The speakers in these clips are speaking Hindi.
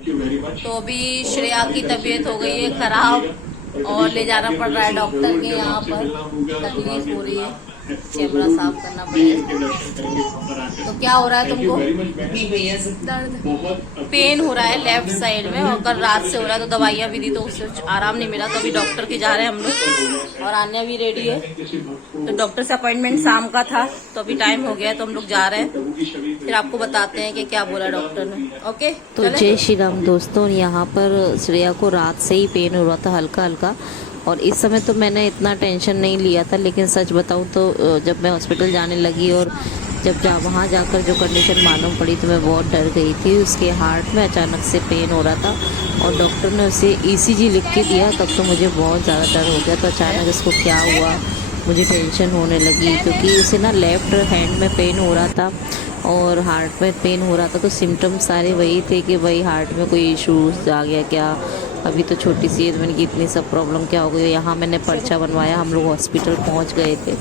तो अभी श्रेया की तबीयत हो गई है खराब और ले जाना पड़ रहा है डॉक्टर के यहाँ पर। तकलीफ हो रही है, चेहरा साफ करना पड़ेगा। तो क्या हो रहा है तुमको? दर्द, पेन हो रहा है लेफ्ट साइड में और कल रात से हो रहा है। तो दवाइयाँ भी दी तो उससे आराम नहीं मिला, तो अभी डॉक्टर के जा रहे हैं हम लोग। और आन्या भी रेडी है। तो डॉक्टर से अपॉइंटमेंट शाम का था, तो अभी टाइम हो गया है तो हम लोग जा रहे हैं। फिर आपको बताते हैं कि क्या बोला डॉक्टर ने। ओके, तो जय श्री राम दोस्तों। यहाँ पर श्रेया को रात से ही पेन हो रहा था हल्का हल्का, और इस समय तो मैंने इतना टेंशन नहीं लिया था, लेकिन सच बताऊँ तो जब मैं हॉस्पिटल जाने लगी और जब वहाँ जाकर जो कंडीशन मालूम पड़ी तो मैं बहुत डर गई थी। उसके हार्ट में अचानक से पेन हो रहा था और डॉक्टर ने उसे ईसीजी लिख के दिया, तब तो मुझे बहुत ज़्यादा डर हो गया। तो अचानक इसको क्या हुआ, मुझे टेंशन होने लगी, क्योंकि उसे ना लेफ़्ट हैंड में पेन हो रहा था और हार्ट में पेन हो रहा था। तो सिम्टम्स सारे वही थे कि भाई हार्ट में कोई इशूज़ आ गया क्या, अभी तो छोटी सी एज में इतनी सब प्रॉब्लम क्या हो गई। यहाँ मैंने पर्चा बनवाया, हम लोग हॉस्पिटल पहुँच गए थे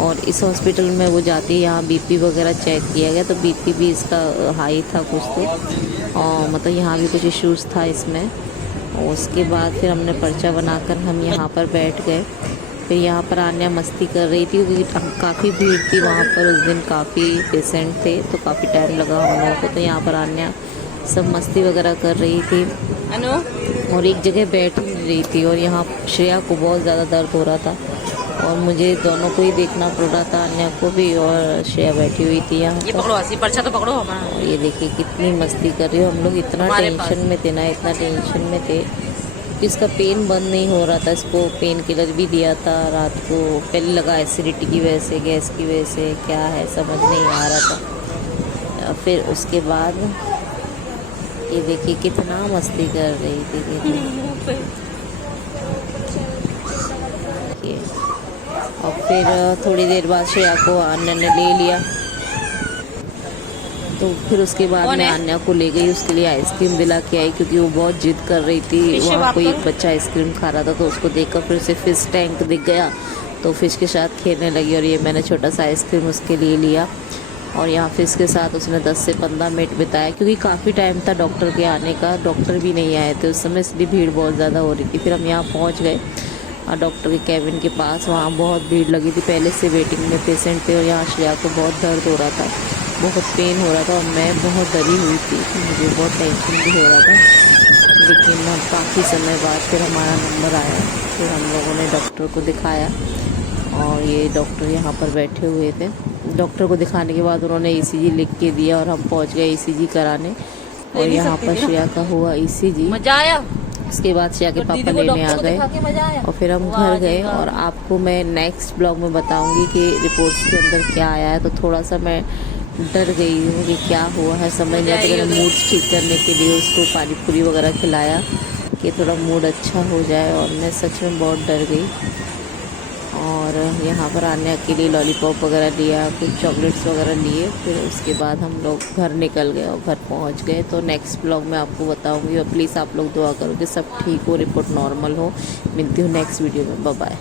और इस हॉस्पिटल में वो जाती है, यहाँ बीपी वगैरह चेक किया गया तो बीपी भी इसका हाई था कुछ तो, और मतलब यहाँ भी कुछ इश्यूज़ था इसमें। और उसके बाद फिर हमने पर्चा बनाकर हम यहाँ पर बैठ गए। फिर यहाँ पर आन्या मस्ती कर रही थी क्योंकि काफ़ी भीड़ थी वहाँ पर, उस दिन काफ़ी पेशेंट थे तो काफ़ी टाइम लगा हम लोगों को। तो यहाँ पर आन्या सब मस्ती वगैरह कर रही थी और एक जगह बैठ रही थी। और यहाँ श्रेया को बहुत ज़्यादा दर्द हो रहा था और मुझे दोनों को ही देखना पड़ रहा था, अन्या को भी, और श्रेया बैठी हुई थी यहाँ। ये पकड़ो, ऐसी पर्चा तो पकड़ो हमारा। और ये देखिए कितनी मस्ती कर रही हो। हम लोग इतना टेंशन में थे ना, इतना टेंशन में थे कि इसका पेन बंद नहीं हो रहा था। इसको पेन किलर भी दिया था रात को, पहले लगा एसिडिटी की वजह से, गैस की वजह से, क्या है समझ नहीं आ रहा था। फिर उसके बाद ये देखिए कितना मस्ती कर रही थी। और फिर थोड़ी देर बाद श्रेया को आन्या ने ले लिया, तो फिर उसके बाद मैं आन्या को ले गई, उसके लिए आइसक्रीम दिला के आई क्योंकि वो बहुत जिद कर रही थी। वहाँ कोई एक बच्चा आइसक्रीम खा रहा था तो उसको देखकर फिर उसे फिश टैंक दिख गया तो फिश के साथ खेलने लगी और ये मैंने छोटा सा आइसक्रीम उसके लिए लिया। और यहाँ फिश के साथ उसने 10 से 15 मिनट बिताया क्योंकि काफ़ी टाइम था डॉक्टर के आने का, डॉक्टर भी नहीं आए थे उस समय, इसलिए भीड़ बहुत ज़्यादा हो रही थी। फिर हम यहाँ पहुँच गए और डॉक्टर के कैबिन के पास, वहाँ बहुत भीड़ लगी थी, पहले से वेटिंग में पेशेंट थे। और यहाँ श्रेया को बहुत दर्द हो रहा था, बहुत पेन हो रहा था और मैं बहुत डरी हुई थी, मुझे बहुत टेंशन भी हो रहा था। लेकिन काफ़ी समय बाद फिर हमारा नंबर आया, फिर हम लोगों ने डॉक्टर को दिखाया और ये डॉक्टर यहाँ पर बैठे हुए थे। डॉक्टर को दिखाने के बाद उन्होंने ईसीजी लिख के दिया और हम पहुँच गए ईसीजी कराने। और यहाँ पर श्रेया का हुआ ईसीजी। मजा आया। उसके बाद श्रेया के पापा लेने आ गए और फिर हम घर गए। और आपको मैं नेक्स्ट ब्लॉग में बताऊंगी कि रिपोर्ट्स के अंदर क्या आया है। तो थोड़ा सा मैं डर गई हूँ कि क्या हुआ है, समझ नहीं आता। मैंने मूड ठीक करने के लिए उसको पानी पूरी वगैरह खिलाया कि थोड़ा मूड अच्छा हो जाए, और मैं सच में बहुत डर गई। और यहाँ पर आने के लिए लॉलीपॉप वगैरह लिया, कुछ चॉकलेट्स वगैरह लिए। फिर उसके बाद हम लोग घर निकल गए और घर पहुँच गए। तो नेक्स्ट ब्लॉग में आपको बताऊँगी और प्लीज़ आप लोग दुआ करो कि सब ठीक हो, रिपोर्ट नॉर्मल हो। मिलती हूँ नेक्स्ट वीडियो में, बाय बाय।